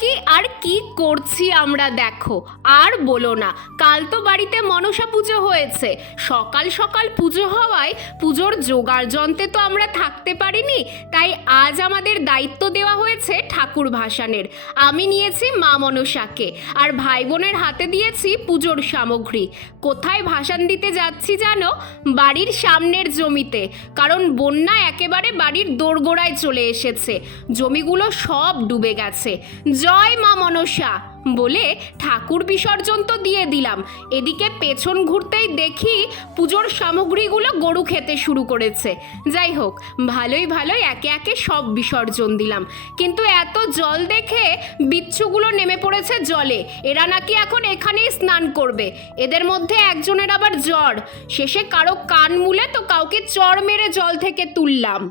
কি? আর কি করছি আমরা দেখো। আর বলো না, কাল তো বাড়িতে মনসা পুজো হয়েছে। সকাল সকাল পুজো হওয়ায় পুজোর জোগাড় যন্ত্রে তো আমরা থাকতে পারিনি, তাই আজ আমাদের দায়িত্ব দেওয়া হয়েছে ঠাকুর ভাসানের। আমি নিয়েছি মা মনসাকে, আর ভাই বোনের হাতে দিয়েছি পুজোর সামগ্রী। কোথায় ভাসান দিতে যাচ্ছি জানো? বাড়ির সামনের জমিতে, কারণ বন্যা একেবারে বাড়ির দোরগোড়ায় চলে এসেছে। জমিগুলো সব ডুবে গেছে জয় মা মনসা বলে ঠাকুর বিসর্জন তো দিয়ে দিলাম। এদিকে পেছন ঘুরতেই দেখি পুজোর সামগ্রীগুলো গরু খেতে শুরু করেছে। যাই হোক, ভালোই ভালোই একে একে সব বিসর্জন দিলাম। কিন্তু এত জল দেখে বিচ্ছুগুলো নেমে পড়েছে জলে। এরা নাকি এখন এখানেই স্নান করবে। এদের মধ্যে একজনের আবার জ্বর। শেষে কারও কান মুলে তো কাউকে চড় মেরে জল থেকে তুললাম।